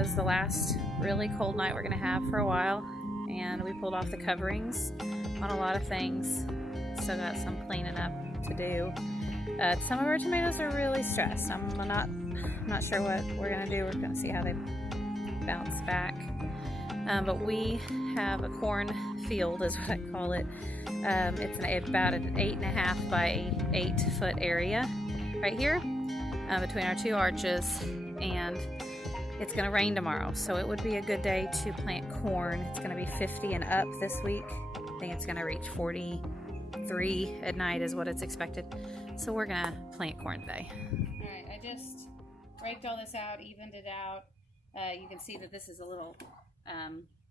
was the last really cold night we're going to have for a while, and we pulled off the coverings on a lot of things. Still got some cleaning up to do. Some of our tomatoes are really stressed. I'm not sure what we're going to do. We're going to see how they bounce back. But we have a corn field, is what I call it. It's about an 8.5 by 8 foot area right here between our two arches, and it's going to rain tomorrow, so it would be a good day to plant corn. It's going to be 50 and up this week. I think it's going to reach 43 at night is what it's expected. So we're going to plant corn today. All right, I just raked all this out, evened it out. You can see that this is a little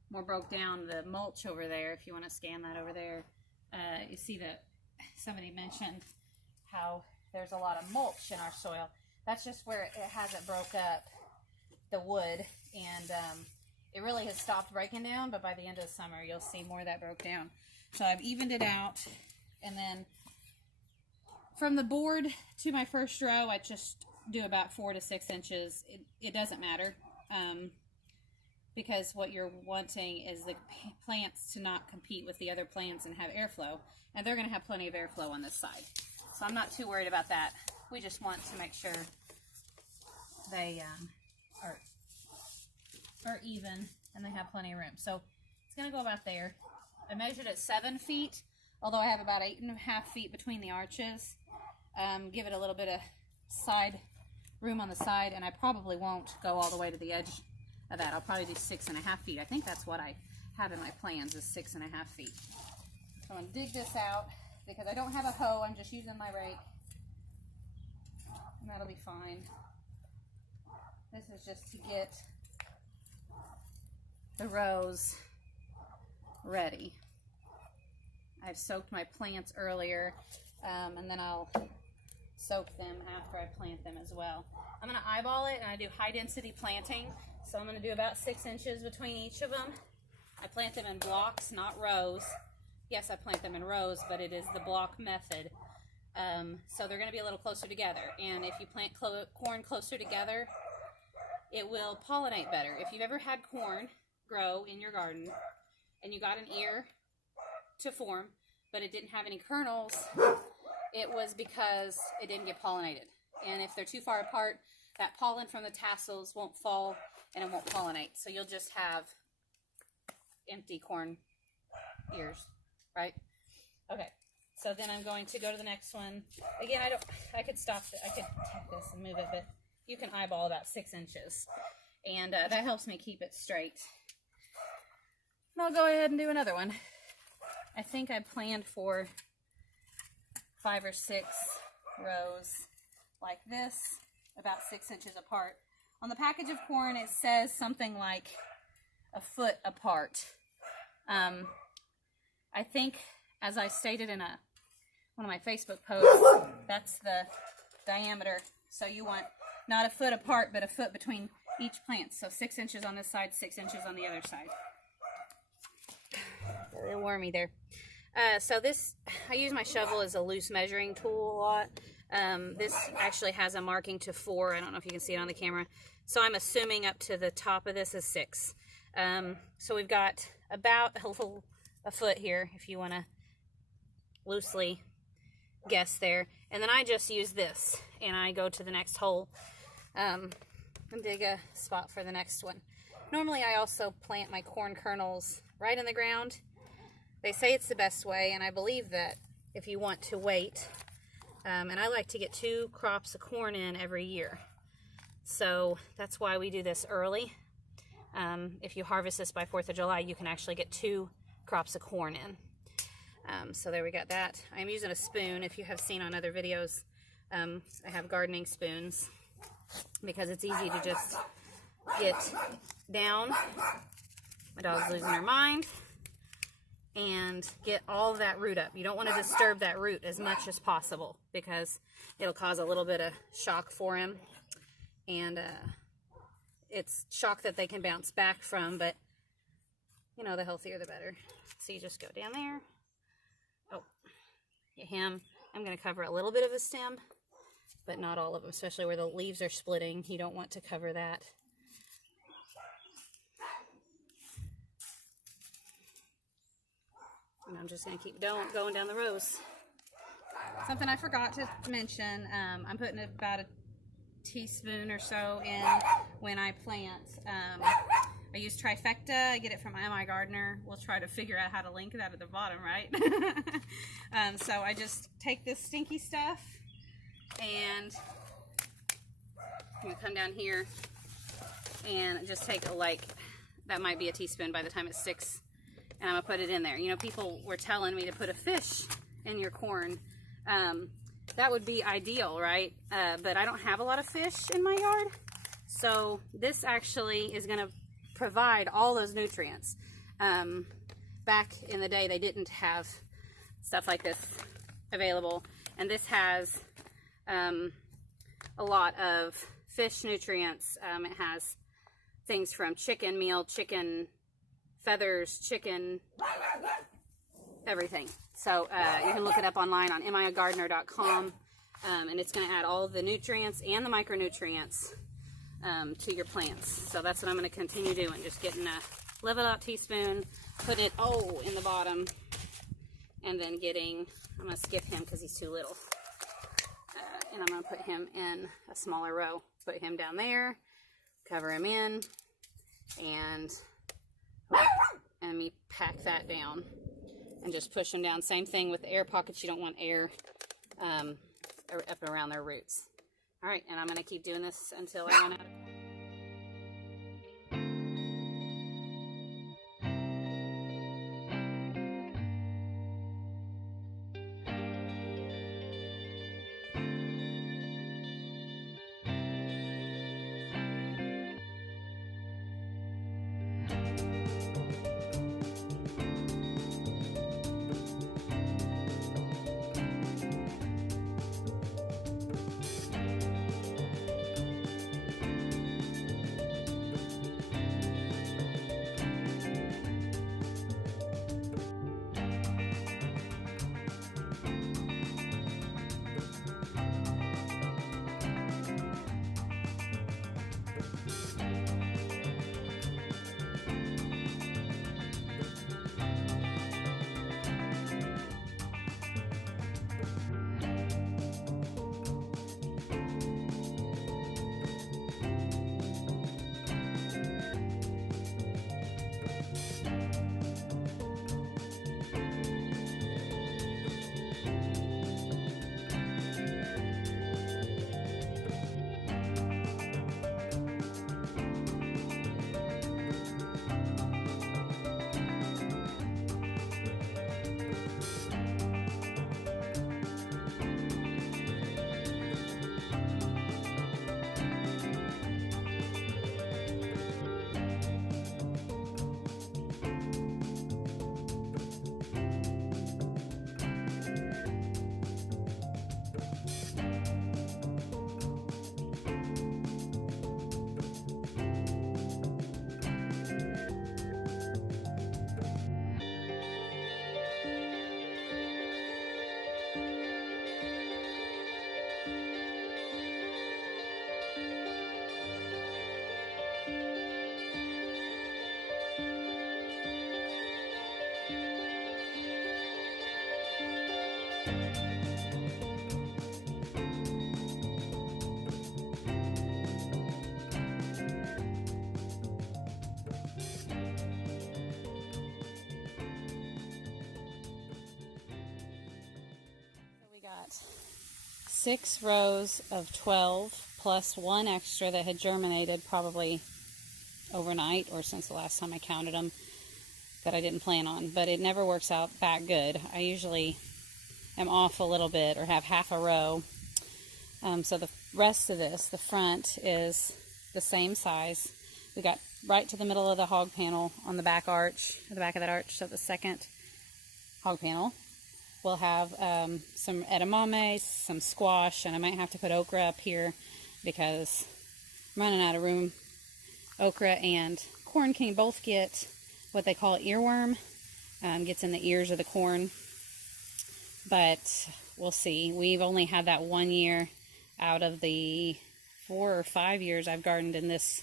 more broke down. The mulch over there, if you want to scan that over there, you see that somebody mentioned how there's a lot of mulch in our soil. That's just where it hasn't broke up the wood, and it really has stopped breaking down, but by the end of the summer you'll see more of that broke down. So I've evened it out, and then from the board to my first row I just do about 4 to 6 inches. It doesn't matter, because what you're wanting is the plants to not compete with the other plants and have airflow, and they're going to have plenty of airflow on this side, so I'm not too worried about that. We just want to make sure they are even and they have plenty of room. So it's going to go about there. I measured at 7 feet, although I have about 8.5 feet between the arches. Give it a little bit of side room on the side, and I probably won't go all the way to the edge of that. I'll probably do 6.5 feet. I think that's what I have in my plans, is 6.5 feet. So I'm going to dig this out because I don't have a hoe. I'm just using my rake, and that'll be fine. This is just to get the rows ready. I've soaked my plants earlier, and then I'll soak them after I plant them as well. I'm going to eyeball it, and I do high density planting, so I'm going to do about 6 inches between each of them. I plant them in blocks, not rows. Yes, I plant them in rows, but it is the block method. So they're going to be a little closer together, and if you plant corn closer together, it will pollinate better. If you've ever had corn grow in your garden and you got an ear to form, but it didn't have any kernels, it was because it didn't get pollinated. And if they're too far apart, that pollen from the tassels won't fall and it won't pollinate. So you'll just have empty corn ears, right? Okay. So then I'm going to go to the next one. Again, I could stop it. I could take this and move it, but you can eyeball about 6 inches. And that helps me keep it straight. And I'll go ahead and do another one. I think I planned for 5 or 6 rows like this, about 6 inches apart. On the package of corn, it says something like a foot apart. I think, as I stated in one of my Facebook posts, that's the diameter. So you want not a foot apart, but a foot between each plant. So 6 inches on this side, 6 inches on the other side. A little wormy there. So this, I use my shovel as a loose measuring tool a lot. This actually has a marking to 4. I don't know if you can see it on the camera. So I'm assuming up to the top of this is 6. So we've got about a foot here, if you want to loosely guess there. And then I just use this, and I go to the next hole and dig a spot for the next one. Normally I also plant my corn kernels right in the ground. They say it's the best way, and I believe that if you want to wait, and I like to get 2 crops of corn in every year. So that's why we do this early. If you harvest this by 4th of July, you can actually get 2 crops of corn in. So there we got that. I'm using a spoon. If you have seen on other videos, I have gardening spoons because it's easy to just get down. My dog's losing her mind. And get all of that root up. You don't want to disturb that root as much as possible because it'll cause a little bit of shock for him. And it's shock that they can bounce back from, but you know, the healthier the better. So you just go down there. Oh, get him. I'm going to cover a little bit of the stem, but not all of them, especially where the leaves are splitting. You don't want to cover that. And I'm just going to keep going down the rows. Something I forgot to mention, I'm putting about a teaspoon or so in when I plant. I use Trifecta. I get it from My Gardener. We'll try to figure out how to link that at the bottom, right? So I just take this stinky stuff and I'm going to come down here and just take that might be a teaspoon by the time it sticks, and I'm going to put it in there. You know, people were telling me to put a fish in your corn. That would be ideal, right? But I don't have a lot of fish in my yard. So this actually is going to provide all those nutrients. Back in the day, they didn't have stuff like this available. And this has a lot of fish nutrients. It has things from chicken meal, chicken feathers, chicken, everything. So you can look it up online on migardener.com, and it's going to add all of the nutrients and the micronutrients to your plants. So that's what I'm going to continue doing, just getting a level out teaspoon, putting it in the bottom, and then I'm going to skip him because he's too little, and I'm going to put him in a smaller row. Put him down there, cover him in, and let me pack that down and just push them down. Same thing with the air pockets. You don't want air up around their roots. All right, and I'm going to keep doing this until I run out of got 6 rows of 12 plus one extra that had germinated probably overnight or since the last time I counted them that I didn't plan on, but it never works out that good. I usually am off a little bit or have half a row. So the rest of this, the front, is the same size. We got right to the middle of the hog panel on the back arch, the back of that arch, so the second hog panel. We'll have some edamame, some squash, and I might have to put okra up here because I'm running out of room. Okra and corn can both get what they call earworm. Gets in the ears of the corn. But we'll see. We've only had that 1 year out of the 4 or 5 years I've gardened in this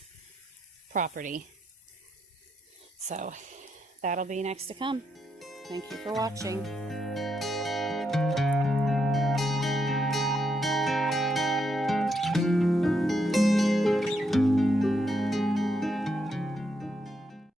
property. So that'll be next to come. Thank you for watching.